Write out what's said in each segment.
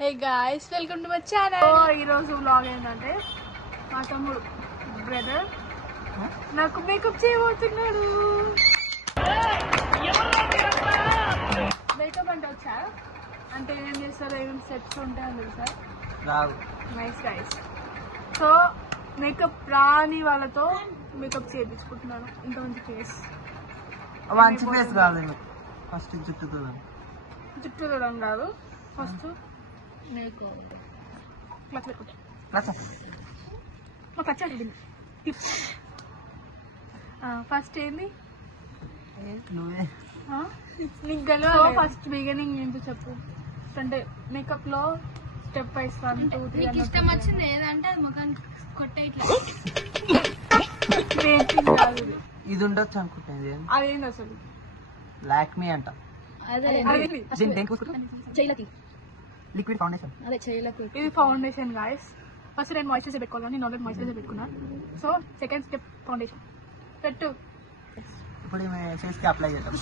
Hey guys, welcome to my channel. ఈరోజు vlog ఏంటంటే మా తమ్ముడు బ్రదర్ నాకు మేకప్ చేయబోతున్నాడు. మేకప్ అంటే వచ్చా అంటే ఏం చేస్తారో ఏమేమి సెట్స్ ఉంటాయని తెలుసా? Nice guys. సో మేకప్ రాని వాళ్ళతో మేకప్ చేయించుకుంటున్నాను. ఇంత మంచి ఫేస్ కాదు, ఫస్ట్ జుట్టు చూడడం కాదు. ఫస్ట్ ఫస్ట్ ఏంది ఫస్ట్ బిగినింగ్ ఏంటో చెప్పు. అంటే మేకప్ లో స్టెప్ వైస్ 1 2 3 ఇష్టం వచ్చింది ఏదంటే ఇది ఉండొచ్చు అనుకుంటుంది. అదేంది అసలు? లాక్మీ అంట. Liquid foundation. ఇది ఫౌండేషన్ గాయస్. ఫస్ట్ నేను మాయిశ్చరైజర్ పెట్టుకోవాలి. నేను ఆల్రెడీ మాయిశ్చరైజర్ పెట్టుకున్నా. సో సెకండ్ స్టెప్ ఫౌండేషన్ పెట్టు. ఇప్పుడు ఫేస్ కి అప్లై చేద్దాం.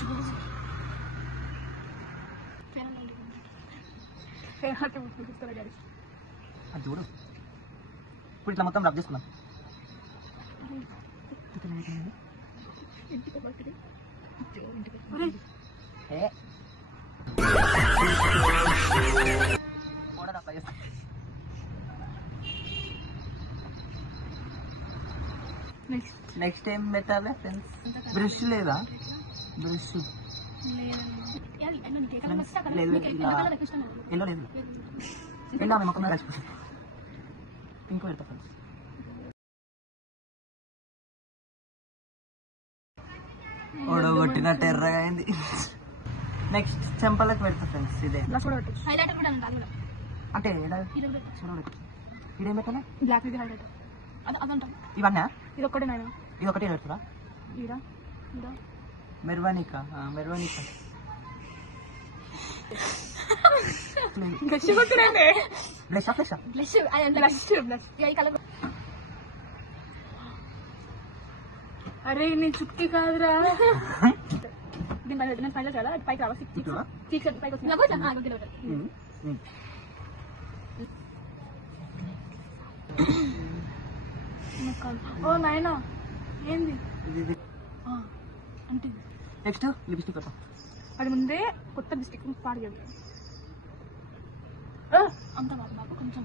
అది చూడు. ఇప్పుడు ఇట్లా మొత్తం రబ్ చేసుకున్నాం. నెక్స్ట్ ఏం పెట్టాలి ఫ్రెండ్స్? బ్రష్ లేదా? బ్రష్ లేదు. ఎల్లో లేదు. ఎల్లో మొక్క మీద కలిసిపోతుంది. పింక్ పెడతా ఫ్రెండ్స్. ఓడగొట్టినట్టు ఎర్రగా అయింది. నెక్స్ట్ చెంపలకు పెడతా ఫ్రెండ్స్. ఇదే అంటే ఇదేం పెట్టాలా? బ్లాక్ ఇవన్నా? ఇది ఒక్కటే నేను ఇది ఒకటే పెడతారా? మెర్వానిక మెర్వానిక అరే నీ చుట్టి కాదురా. దీని పైన చాలా పైకి రావాలి. పైకి వచ్చింది. ఓ నాయనా ఏంది అంటే? Next lipstick. అది ముందే కొత్త లిప్స్టిక్ పాడు చేద్దాం. అంత బాబు కొంచెం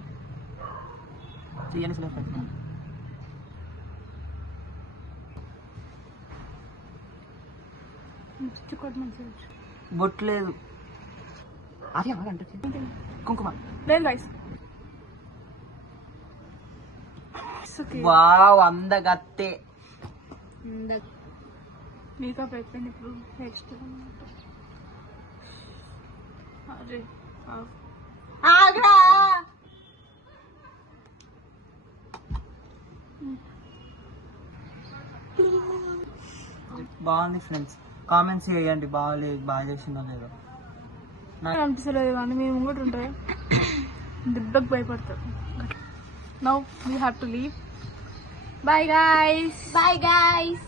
బొట్టు లేదు. కుంకుమ లేదు గైస్. వావ్, అందగత్తే. మేకప్ అయిపోయింది. ఇప్పుడు నెక్స్ట్ అరే ఆగ్రా. బాగుంది ఫ్రెండ్స్. కామెంట్స్ చేయండి బాగాలేదు, బాగా చేసిందో లేదో. నాకు అనిపిస్తలేదు కానీ మేము ముంగట ఉంటే దెబ్బకి భయపడతారు. Now we have to leave. Bye guys.